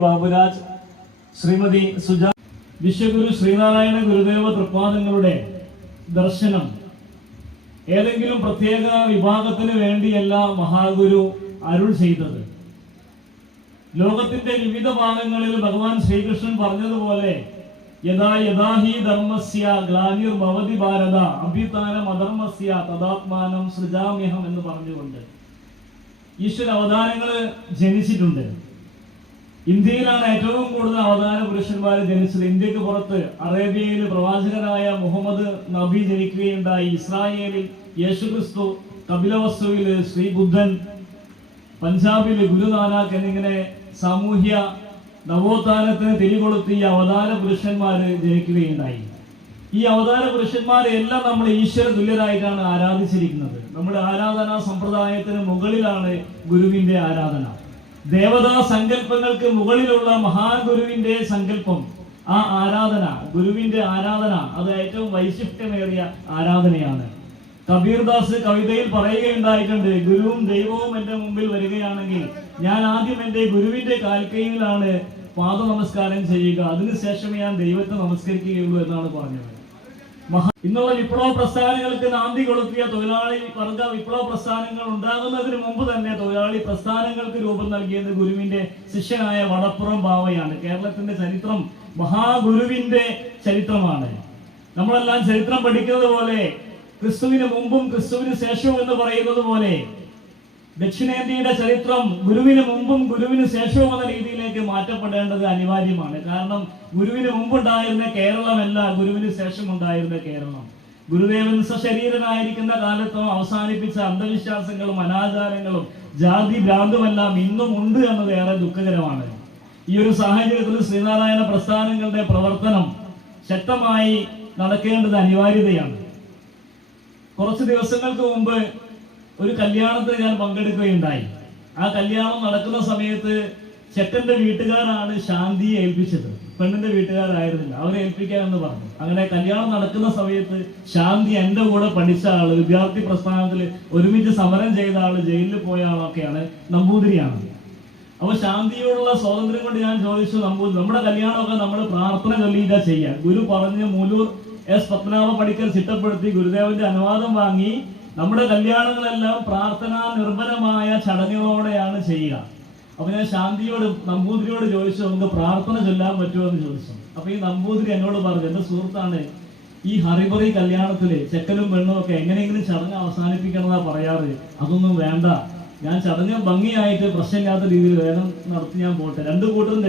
ബാബുരാജ്, ശ്രീമതി സുജാ, വിശ്വഗുരു ശ്രീനാരായണ ഗുരുദേവ തൃപ്പാദങ്ങളുടെ ദർശനം ഏതെങ്കിലും പ്രത്യേക വിഭാഗത്തിന് വേണ്ടിയല്ല മഹാഗുരു അരുൾ ചെയ്തത്. ലോകത്തിന്റെ വിവിധ ഭാഗങ്ങളിൽ ഭഗവാൻ ശ്രീകൃഷ്ണൻ പറഞ്ഞതുപോലെ യഥാ യഥാഹി ധർമ്മസ്യ ഗ്ലാനിർ ഭവതി ഭാരത അഭ്യുത്ഥാനം അധർമ്മസ്യ തദാത്മാനം സൃജാമ്യഹം എന്ന് പറഞ്ഞുകൊണ്ട് ഈശ്വര അവതാരങ്ങൾ ജനിച്ചിട്ടുണ്ട്. ഇന്ത്യയിലാണ് ഏറ്റവും കൂടുതൽ അവതാര പുരുഷന്മാർ ജനിച്ചത്. ഇന്ത്യക്ക് പുറത്ത് അറേബ്യയിൽ പ്രവാചകനായ മുഹമ്മദ് നബി ജനിക്കുകയുണ്ടായി. ഇസ്രായേലിൽ യേശുക്രിസ്തു, കപിലവസ്തുവിൽ ശ്രീബുദ്ധൻ, പഞ്ചാബിൽ ഗുരുനാനാക്ക് എന്നിങ്ങനെ സാമൂഹ്യ നവോത്ഥാനത്തിന് തിരികൊളുത്തിയ അവതാര പുരുഷന്മാർ ജനിക്കുകയുണ്ടായി. ഈ അവതാര പുരുഷന്മാരെല്ലാം നമ്മൾ ഈശ്വര തുല്യരായിട്ടാണ് ആരാധിച്ചിരിക്കുന്നത്. നമ്മുടെ ആരാധനാ സമ്പ്രദായത്തിന് മുകളിലാണ് ഗുരുവിന്റെ ആരാധന. ദേവതാ സങ്കല്പങ്ങൾക്ക് മുകളിലുള്ള മഹാഗുരുവിന്റെ സങ്കല്പം, ആ ആരാധന, ഗുരുവിന്റെ ആരാധന, അത് ഏറ്റവും വൈശിഷ്ട്യമേറിയ ആരാധനയാണ്. കബീർദാസ് കവിതയിൽ പറയുകയുണ്ടായിട്ടുണ്ട്, ഗുരുവും ദൈവവും എന്റെ മുമ്പിൽ വരികയാണെങ്കിൽ ഞാൻ ആദ്യം എന്റെ ഗുരുവിന്റെ കാൽക്കൈയിലാണ് പാദ നമസ്കാരം ചെയ്യുക, അതിനുശേഷമേ ഞാൻ ദൈവത്തെ നമസ്കരിക്കുകയുള്ളൂ എന്നാണ് പറഞ്ഞത്. ഇന്നുള്ള വിപ്ലവ പ്രസ്ഥാനങ്ങൾക്ക് നാന്ദി കൊളുത്തിയ തൊഴിലാളി വർഗ വിപ്ലവ പ്രസ്ഥാനങ്ങൾ ഉണ്ടാകുന്നതിന് മുമ്പ് തന്നെ തൊഴിലാളി പ്രസ്ഥാനങ്ങൾക്ക് രൂപം നൽകിയത് ഗുരുവിന്റെ ശിഷ്യനായ വടപ്പുറം ബാവയാണ്. കേരളത്തിന്റെ ചരിത്രം മഹാഗുരുവിന്റെ ചരിത്രമാണ്. നമ്മളെല്ലാം ചരിത്രം പഠിക്കുന്നത് പോലെ ക്രിസ്തുവിന് മുമ്പും ക്രിസ്തുവിന് ശേഷവും എന്ന് പറയുന്നത് പോലെ ദക്ഷിണേന്ത്യയുടെ ചരിത്രം ഗുരുവിന് മുമ്പും ഗുരുവിന് ശേഷവും എന്ന രീതിയിലേക്ക് മാറ്റപ്പെടേണ്ടത് അനിവാര്യമാണ്. കാരണം ഗുരുവിന് മുമ്പുണ്ടായിരുന്ന കേരളമല്ല ഗുരുവിന് ശേഷം ഉണ്ടായിരുന്ന കേരളം. ഗുരുദേവൻ സശരീരനായിരിക്കുന്ന കാലത്തും അവസാനിപ്പിച്ച അന്ധവിശ്വാസങ്ങളും അനാചാരങ്ങളും ജാതി ഭ്രാന്തുമെല്ലാം ഇന്നും ഉണ്ട് എന്നത് ഏറെ ദുഃഖകരമാണ്. ഈ ഒരു സാഹചര്യത്തിൽ ശ്രീനാരായണ പ്രസ്ഥാനങ്ങളുടെ പ്രവർത്തനം ശക്തമായി നടക്കേണ്ടത് അനിവാര്യതയാണ്. കുറച്ച് ദിവസങ്ങൾക്ക് മുമ്പ് ഒരു കല്യാണത്തിന് ഞാൻ പങ്കെടുക്കുകയുണ്ടായി. ആ കല്യാണം നടക്കുന്ന സമയത്ത് ചെക്കന്റെ വീട്ടുകാരാണ് ശാന്തിയെ ഏൽപ്പിച്ചത്, പെണ്ണിന്റെ വീട്ടുകാരായിരുന്നില്ല. അവരെ ഏൽപ്പിക്കാമെന്ന് പറഞ്ഞു. അങ്ങനെ കല്യാണം നടക്കുന്ന സമയത്ത് ശാന്തി എന്റെ കൂടെ പഠിച്ച ആള്, വിദ്യാർത്ഥി പ്രസ്ഥാനത്തിൽ ഒരുമിച്ച് സമരം ചെയ്ത ആള്, ജയിലിൽ പോയ ആളൊക്കെയാണ്, നമ്പൂതിരിയാണ്. അപ്പൊ ശാന്തിയോടുള്ള സ്വാതന്ത്ര്യം കൊണ്ട് ഞാൻ ചോദിച്ചു, നമ്മുടെ കല്യാണമൊക്കെ നമ്മൾ പ്രാർത്ഥന ചൊല്ലിയിട്ടാ ചെയ്യാം. ഗുരു പറഞ്ഞ് മൂലൂർ എസ് പത്മനാഭ പണിക്കർ ചിട്ടപ്പെടുത്തി ഗുരുദേവന്റെ അനുവാദം വാങ്ങി നമ്മുടെ കല്യാണങ്ങളെല്ലാം പ്രാർത്ഥനാ നിർഭരമായ ചടങ്ങുകളോടെയാണ് ചെയ്യുക. അപ്പൊ ഞാൻ ശാന്തിയോട്, നമ്പൂതിരിയോട് ചോദിച്ചു, നമുക്ക് പ്രാർത്ഥന ചൊല്ലാൻ പറ്റുമോ എന്ന് ചോദിച്ചു. അപ്പൊ ഈ നമ്പൂതിരി എന്നോട് പറഞ്ഞു, എന്റെ സുഹൃത്താണ്, ഈ ഹറിബറി കല്യാണത്തില് ചെക്കനും പെണ്ണും ഒക്കെ എങ്ങനെയെങ്കിലും ചടങ്ങ് അവസാനിപ്പിക്കണമെന്നാ പറയാറ്. അതൊന്നും വേണ്ട, ഞാൻ ചടങ്ങ് ഭംഗിയായിട്ട് പ്രശ്നമില്ലാത്ത രീതിയിൽ വേഗം നടത്തി ഞാൻ പോട്ടെ. രണ്ടു കൂട്ടരും